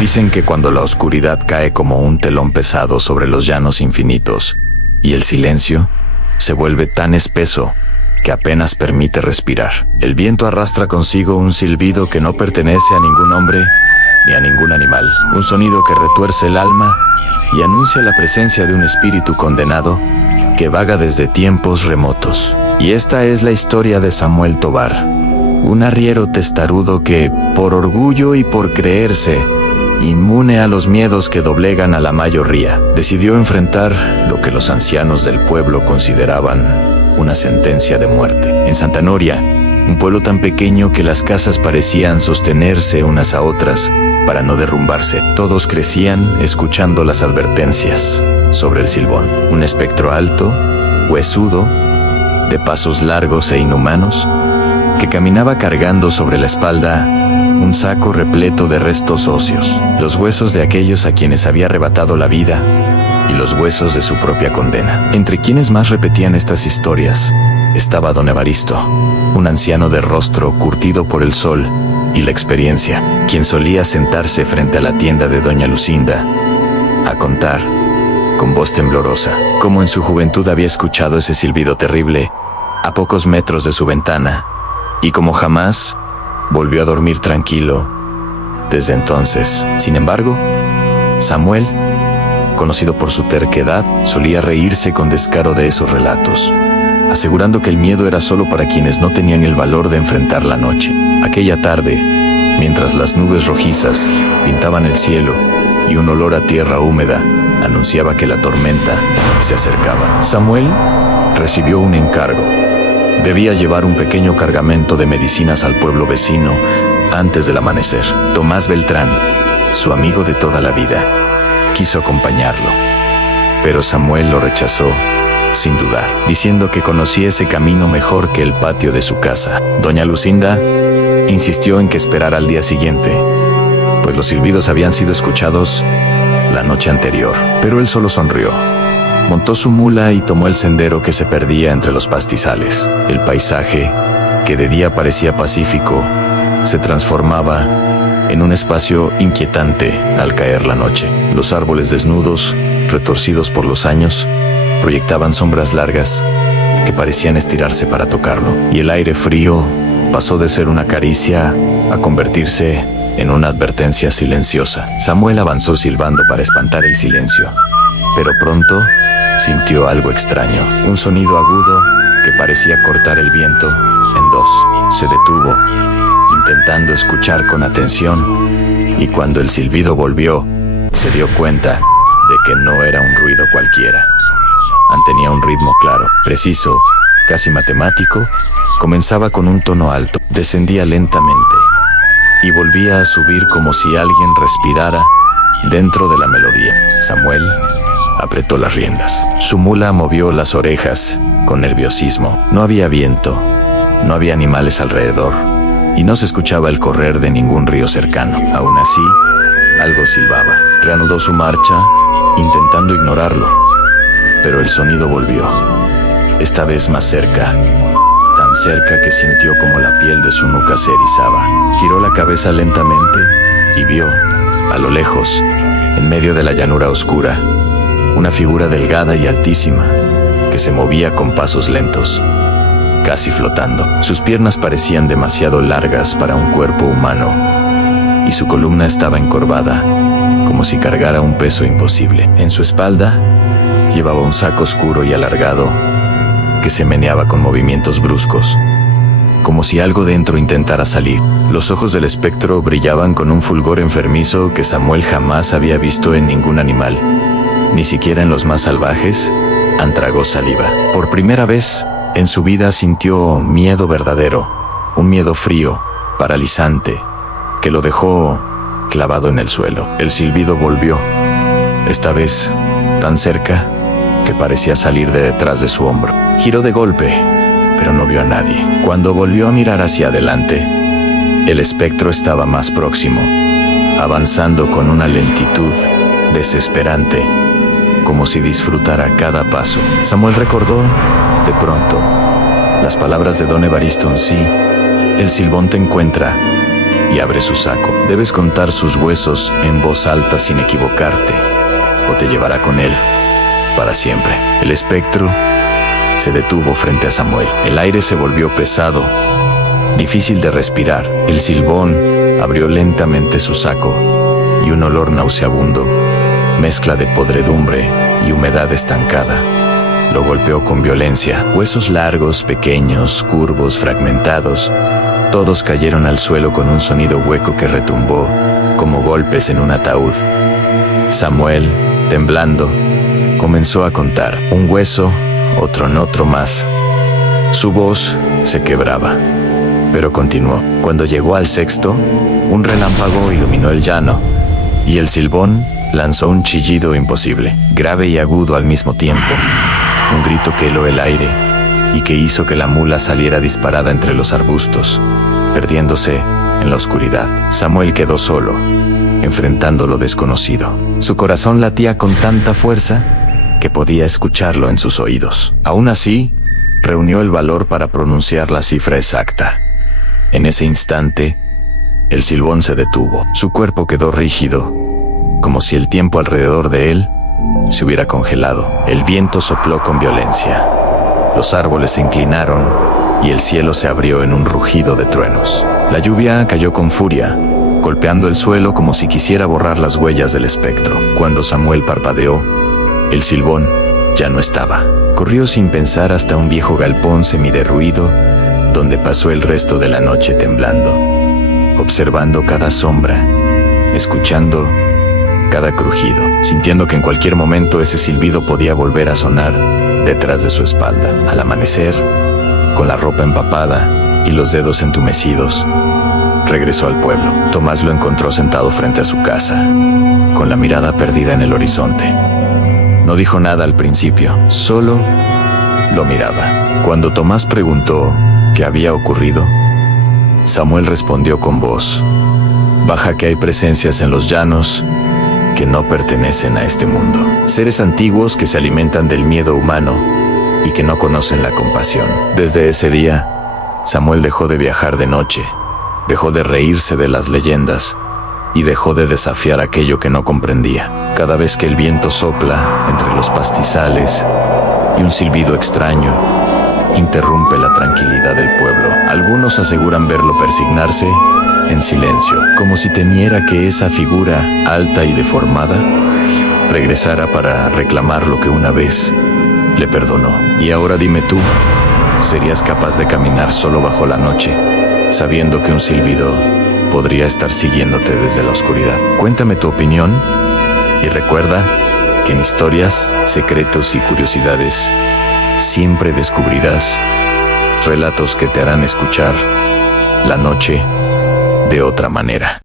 Dicen que cuando la oscuridad cae como un telón pesado sobre los llanos infinitos, y el silencio se vuelve tan espeso que apenas permite respirar, el viento arrastra consigo un silbido que no pertenece a ningún hombre ni a ningún animal, un sonido que retuerce el alma y anuncia la presencia de un espíritu condenado que vaga desde tiempos remotos. Y esta es la historia de Samuel Tovar, un arriero testarudo que, por orgullo y por creerse inmune a los miedos que doblegan a la mayoría, decidió enfrentar lo que los ancianos del pueblo consideraban una sentencia de muerte. En Santa Noria, un pueblo tan pequeño que las casas parecían sostenerse unas a otras para no derrumbarse, todos crecían escuchando las advertencias sobre el Silbón, un espectro alto, huesudo, de pasos largos e inhumanos, que caminaba cargando sobre la espalda un saco repleto de restos óseos, los huesos de aquellos a quienes había arrebatado la vida y los huesos de su propia condena. Entre quienes más repetían estas historias estaba don Evaristo, un anciano de rostro curtido por el sol y la experiencia, quien solía sentarse frente a la tienda de doña Lucinda a contar, con voz temblorosa, cómo en su juventud había escuchado ese silbido terrible a pocos metros de su ventana, y como jamás volvió a dormir tranquilo desde entonces. Sin embargo, Samuel, conocido por su terquedad, solía reírse con descaro de esos relatos, asegurando que el miedo era solo para quienes no tenían el valor de enfrentar la noche. Aquella tarde, mientras las nubes rojizas pintaban el cielo y un olor a tierra húmeda anunciaba que la tormenta se acercaba, Samuel recibió un encargo. Debía llevar un pequeño cargamento de medicinas al pueblo vecino antes del amanecer. Tomás Beltrán, su amigo de toda la vida, quiso acompañarlo, pero Samuel lo rechazó sin dudar, diciendo que conocía ese camino mejor que el patio de su casa. Doña Lucinda insistió en que esperara al día siguiente, pues los silbidos habían sido escuchados la noche anterior, pero él solo sonrió. Montó su mula y tomó el sendero que se perdía entre los pastizales. El paisaje, que de día parecía pacífico, se transformaba en un espacio inquietante al caer la noche. Los árboles desnudos, retorcidos por los años, proyectaban sombras largas que parecían estirarse para tocarlo, y el aire frío pasó de ser una caricia a convertirse en una advertencia silenciosa. Samuel avanzó silbando para espantar el silencio, pero pronto sintió algo extraño, un sonido agudo que parecía cortar el viento en dos. Se detuvo, intentando escuchar con atención, y cuando el silbido volvió, se dio cuenta de que no era un ruido cualquiera. Mantenía un ritmo claro, preciso, casi matemático. Comenzaba con un tono alto, descendía lentamente y volvía a subir como si alguien respirara dentro de la melodía. Samuel apretó las riendas. Su mula movió las orejas con nerviosismo. No había viento, no había animales alrededor, y no se escuchaba el correr de ningún río cercano. Aún así, algo silbaba. Reanudó su marcha, intentando ignorarlo, pero el sonido volvió, esta vez más cerca, tan cerca que sintió como la piel de su nuca se erizaba. Giró la cabeza lentamente y vio, a lo lejos, en medio de la llanura oscura, una figura delgada y altísima que se movía con pasos lentos, casi flotando. Sus piernas parecían demasiado largas para un cuerpo humano, y su columna estaba encorvada, como si cargara un peso imposible. En su espalda llevaba un saco oscuro y alargado que se meneaba con movimientos bruscos, como si algo dentro intentara salir. Los ojos del espectro brillaban con un fulgor enfermizo que Samuel jamás había visto en ningún animal, ni siquiera en los más salvajes. Tragó saliva. Por primera vez en su vida sintió miedo verdadero, un miedo frío, paralizante, que lo dejó clavado en el suelo. El silbido volvió, esta vez tan cerca que parecía salir de detrás de su hombro. Giró de golpe, pero no vio a nadie. Cuando volvió a mirar hacia adelante, el espectro estaba más próximo, avanzando con una lentitud desesperante, como si disfrutara cada paso. Samuel recordó, de pronto, las palabras de don Evaristo: sí, el Silbón te encuentra, y abre su saco. Debes contar sus huesos en voz alta sin equivocarte, o te llevará con él para siempre. El espectro se detuvo frente a Samuel. El aire se volvió pesado, difícil de respirar. El silbón abrió lentamente su saco y un olor nauseabundo, mezcla de podredumbre y humedad estancada, lo golpeó con violencia. Huesos largos, pequeños, curvos, fragmentados, todos cayeron al suelo con un sonido hueco que retumbó como golpes en un ataúd. Samuel, temblando, comenzó a contar. Un hueso, otro más. Su voz se quebraba, pero continuó. Cuando llegó al sexto, un relámpago iluminó el llano, y el silbón lanzó un chillido imposible, grave y agudo al mismo tiempo. Un grito que heló el aire y que hizo que la mula saliera disparada entre los arbustos, perdiéndose en la oscuridad. Samuel quedó solo, enfrentando lo desconocido. Su corazón latía con tanta fuerza que podía escucharlo en sus oídos. Aún así, reunió el valor para pronunciar la cifra exacta. En ese instante, el silbón se detuvo. Su cuerpo quedó rígido, como si el tiempo alrededor de él se hubiera congelado. El viento sopló con violencia. Los árboles se inclinaron y el cielo se abrió en un rugido de truenos. La lluvia cayó con furia, golpeando el suelo como si quisiera borrar las huellas del espectro. Cuando Samuel parpadeó, el silbón ya no estaba. Corrió sin pensar hasta un viejo galpón semiderruido, donde pasó el resto de la noche temblando, observando cada sombra, escuchando cada crujido, sintiendo que en cualquier momento ese silbido podía volver a sonar detrás de su espalda. Al amanecer, con la ropa empapada y los dedos entumecidos, regresó al pueblo. Tomás lo encontró sentado frente a su casa, con la mirada perdida en el horizonte. No dijo nada al principio, solo lo miraba. Cuando Tomás preguntó qué había ocurrido, Samuel respondió con voz baja que hay presencias en los llanos que no pertenecen a este mundo. Seres antiguos que se alimentan del miedo humano y que no conocen la compasión. Desde ese día, Samuel dejó de viajar de noche, dejó de reírse de las leyendas y dejó de desafiar aquello que no comprendía. Cada vez que el viento sopla entre los pastizales y un silbido extraño interrumpe la tranquilidad del pueblo, algunos aseguran verlo persignarse en silencio, como si temiera que esa figura alta y deformada regresara para reclamar lo que una vez le perdonó. Y ahora dime tú, ¿serías capaz de caminar solo bajo la noche, sabiendo que un silbido podría estar siguiéndote desde la oscuridad? Cuéntame tu opinión y recuerda que en historias, secretos y curiosidades siempre descubrirás relatos que te harán escuchar la noche de otra manera.